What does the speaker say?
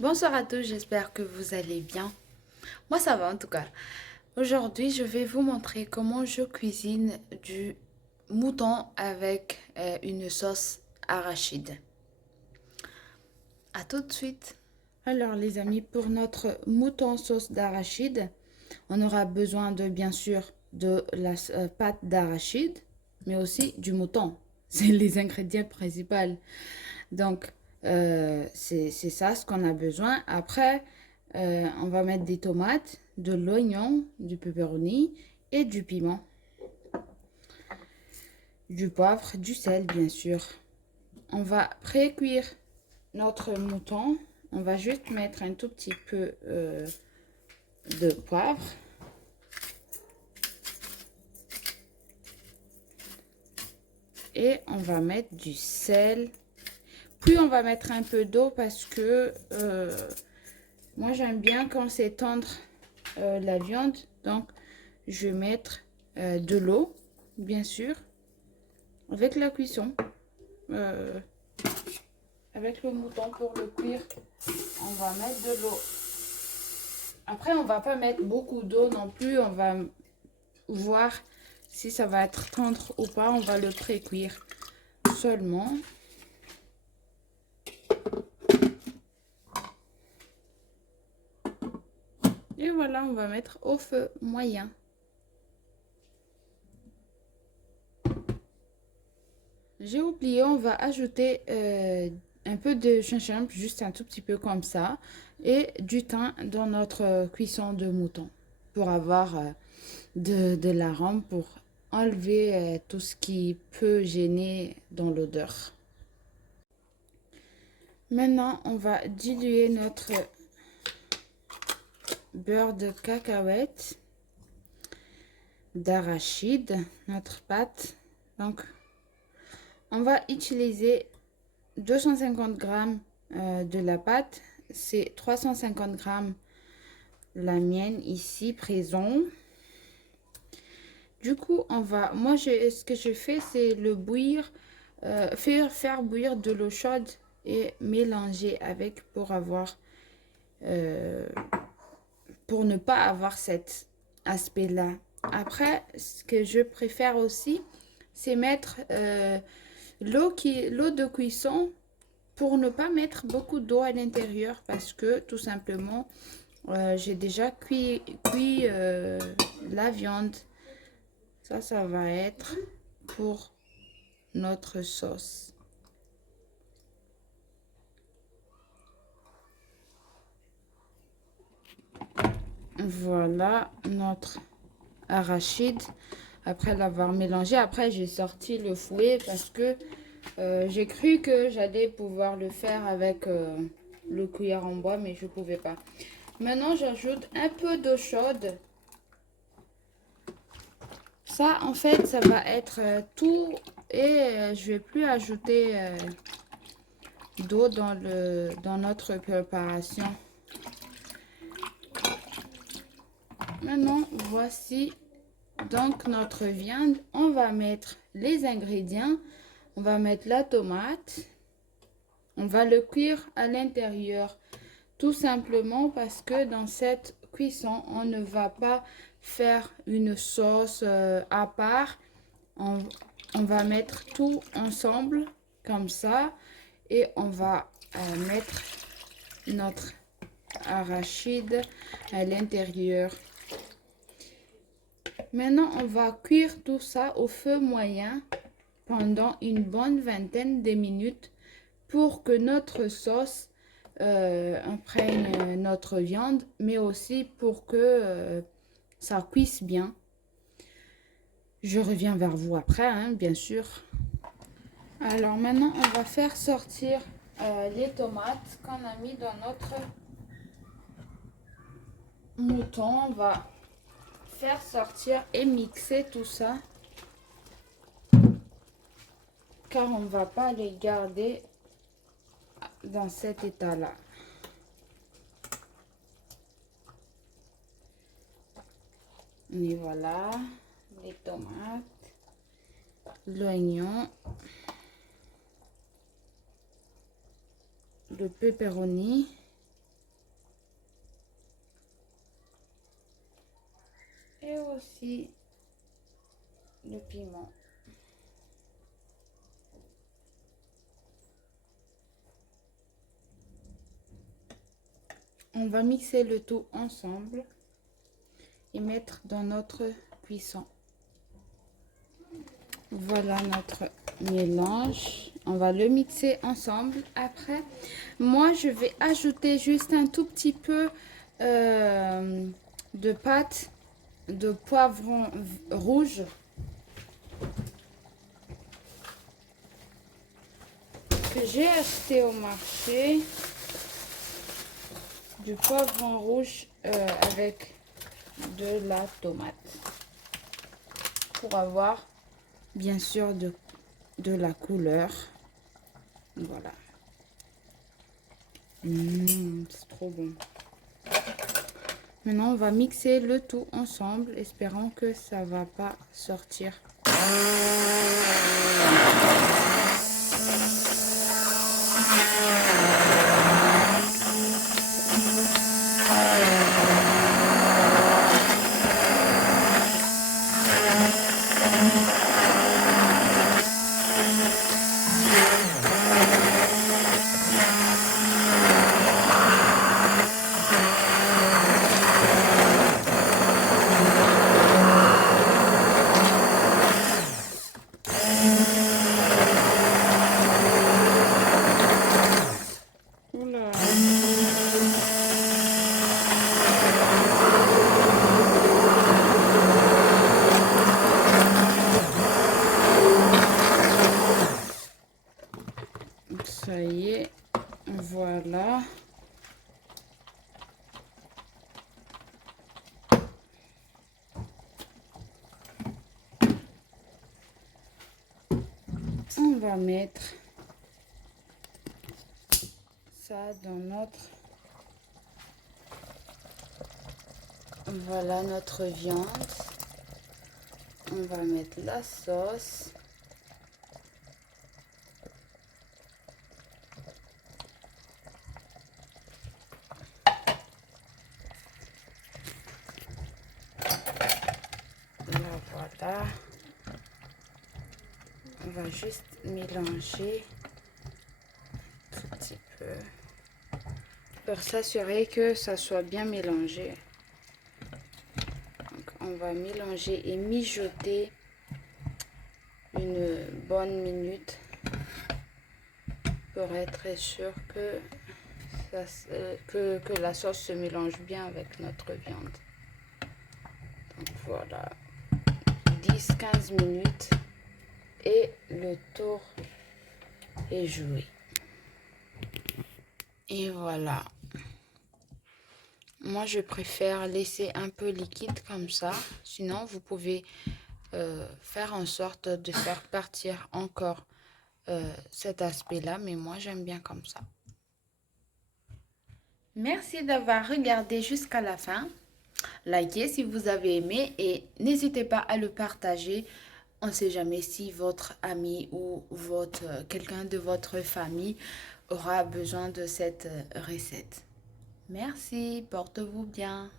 Bonsoir à tous, j'espère que vous allez bien. Moi ça va en tout cas. Aujourd'hui je vais vous montrer comment je cuisine du mouton avec une sauce arachide. À tout de suite. Alors les amis, pour notre mouton sauce d'arachide, on aura besoin de bien sûr de la pâte d'arachide, mais aussi du mouton. C'est les ingrédients principaux. Donc, c'est ça ce qu'on a besoin. Après, on va mettre des tomates, de l'oignon, du pepperoni et du piment, du poivre, du sel, bien sûr. On va pré-cuire notre mouton. On va juste mettre un tout petit peu de poivre. Et on va mettre du sel. Puis on va mettre un peu d'eau parce que moi j'aime bien quand c'est tendre la viande. Donc je vais mettre de l'eau, bien sûr, avec la cuisson. Euh, avec le mouton pour le cuire, on va mettre de l'eau. Après, on va pas mettre beaucoup d'eau non plus. On va voir si ça va être tendre ou pas. On va le pré-cuire seulement. Et voilà, on va mettre au feu moyen. J'ai oublié, on va ajouter un peu de gingembre, juste un tout petit peu comme ça, et du thym dans notre cuisson de mouton pour avoir de l'arôme, pour enlever tout ce qui peut gêner dans l'odeur. Maintenant, on va diluer notre beurre de cacahuète, d'arachide, notre pâte. Donc, on va utiliser 250 grammes de la pâte. C'est 350 grammes la mienne ici présent. Du coup, ce que je fais, c'est le bouillir, faire bouillir de l'eau chaude et mélanger avec euh, pour ne pas avoir cet aspect-là. Après, ce que je préfère aussi, c'est mettre l'eau de cuisson pour ne pas mettre beaucoup d'eau à l'intérieur parce que tout simplement, j'ai déjà cuit la viande. Ça va être pour notre sauce. Voilà notre arachide. Après l'avoir mélangé, après j'ai sorti le fouet parce que j'ai cru que j'allais pouvoir le faire avec le cuillère en bois, mais je ne pouvais pas. Maintenant, j'ajoute un peu d'eau chaude. Ça, en fait, ça va être tout et je vais plus ajouter d'eau dans notre préparation. Maintenant, voici donc notre viande. On va mettre les ingrédients. On va mettre la tomate. On va le cuire à l'intérieur. Tout simplement parce que dans cette cuisson, on ne va pas faire une sauce à part. On, on va mettre tout ensemble comme ça. Et on va mettre notre arachide à l'intérieur. Maintenant, on va cuire tout ça au feu moyen pendant une bonne vingtaine de minutes pour que notre sauce imprègne notre viande, mais aussi pour que ça cuise bien. Je reviens vers vous après, hein, bien sûr. Alors maintenant, on va faire sortir les tomates qu'on a mis dans notre mouton. On va faire sortir et mixer tout ça, car on ne va pas les garder dans cet état-là. Et voilà, les tomates, l'oignon, le pepperoni et aussi le piment. On va mixer le tout ensemble et mettre dans notre cuisson. Voilà notre mélange. On va le mixer ensemble. Après, moi, je vais ajouter juste un tout petit peu de pâte de poivron rouge que j'ai acheté au marché. Du poivron rouge avec de la tomate pour avoir bien sûr de la couleur. Voilà. C'est trop bon. Maintenant on va mixer le tout ensemble, espérant que ça va pas sortir. Oula. Ça y est, voilà. On va mettre ça dans notre... Voilà notre viande. On va mettre la sauce. Là, voilà. On va juste mélanger un tout petit peu pour s'assurer que ça soit bien mélangé. Donc, on va mélanger et mijoter une bonne minute pour être sûr que, que la sauce se mélange bien avec notre viande. Donc voilà, 10-15 minutes et le tour est joué. Et voilà. Moi, je préfère laisser un peu liquide comme ça. Sinon, vous pouvez faire en sorte de faire partir encore cet aspect-là. Mais moi, j'aime bien comme ça. Merci d'avoir regardé jusqu'à la fin. Likez si vous avez aimé et n'hésitez pas à le partager. On ne sait jamais si votre ami ou quelqu'un de votre famille aura besoin de cette recette. Merci, portez-vous bien.